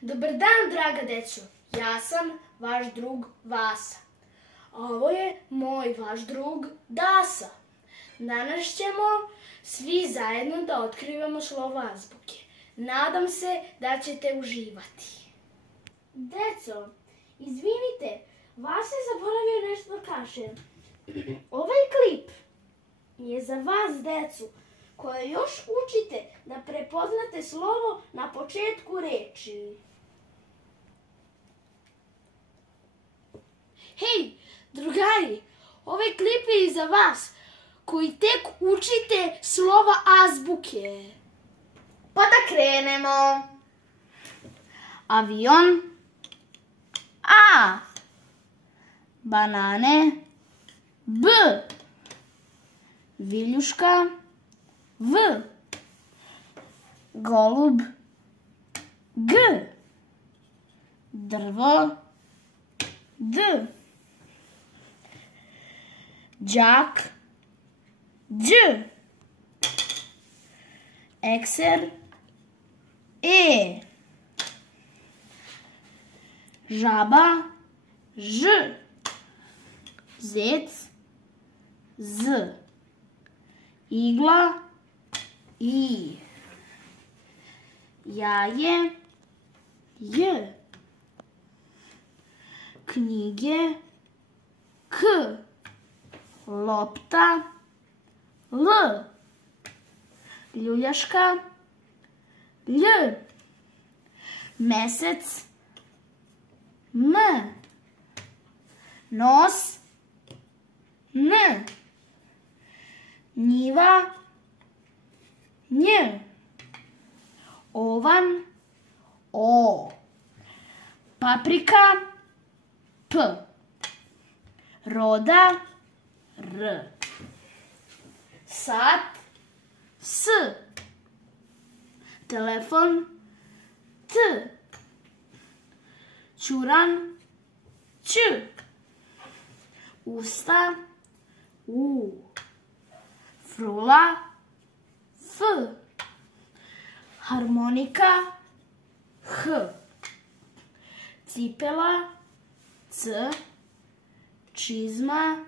Dobar dan, draga deco. Ja sam vaš drug Vasa. A ovo je moj vaš drug Dasa. Danas ćemo svi zajedno da otkrivamo slovo azbuke. Nadam se da ćete uživati. Deco, izvinite, Vasa je zaboravio nešto da kaže. Ovaj klip je za vas, decu, koje još učite da prepoznate slovo na početku reči. Hej, drugari, ovaj klip je i za vas koji tek učite slova azbuke. Pa da krenemo. Avion A, banane B, viljuška V, golub G, drvo D, đak Đ, ekser E, žaba Ž, zec Z, igla I, jaje J, knjige K, lopta L, ljuljaška Lj, mesec M, nos N, njiva Nj, ovan O, paprika P, roda R, sat S, telefon T, ćuran Ć, usta U, frula F, harmonika H, cipela C, čizma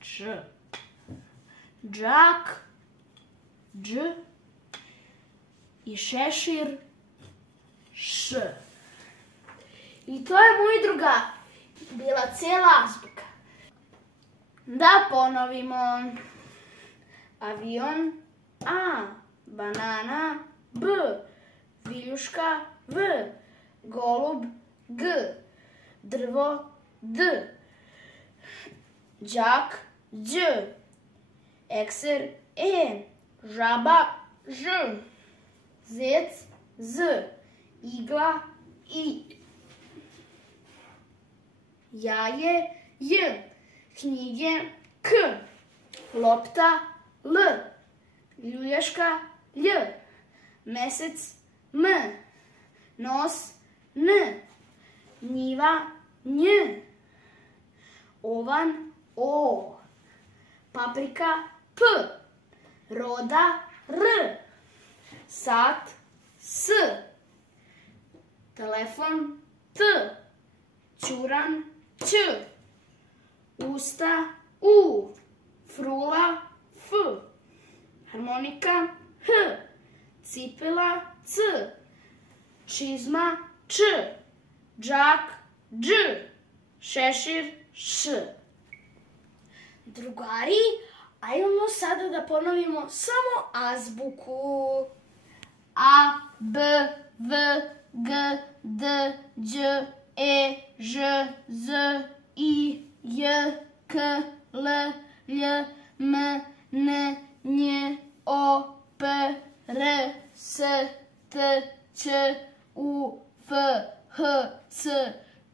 Č, džak Dž i šešir Š. I to je, moji druga, bila cijela azbuka. Da ponovimo. Avion A, banana B, viljuška V, golub G, drvo D, đak Đ, ekser E, žaba Ž, zec Z, igla I, jaje J, knjige K, lopta L, ljuljaška Lj, mesec M, nos N, njiva Nj, ovan O, paprika P, roda R, sat S, telefon T, ćuran Ć, usta U, frula F, harmonika H, cipela C, čizma Č, džak Dž, šešir Š. Drugari, ajmo sada da ponovimo samo azbuku. A, B, V, G, D, Đ, E, Ž, Z, I, J, K, L, Lj, M, N, Nj, O, P, R, S, T, Ć, U, F, H, C,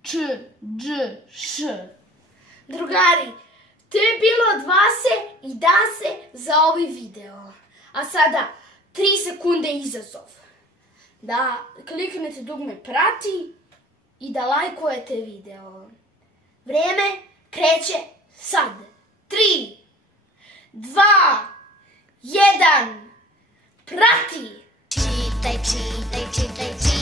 Č, Dž, Š. Drugari, to je bilo od Vase i Dase za ovaj video. A sada 3 sekunde izazov. Da kliknete dugme prati i da lajkujete video. Vreme kreće sad. 3, 2, 1, prati! Čitaj, čitaj, čitaj, čitaj.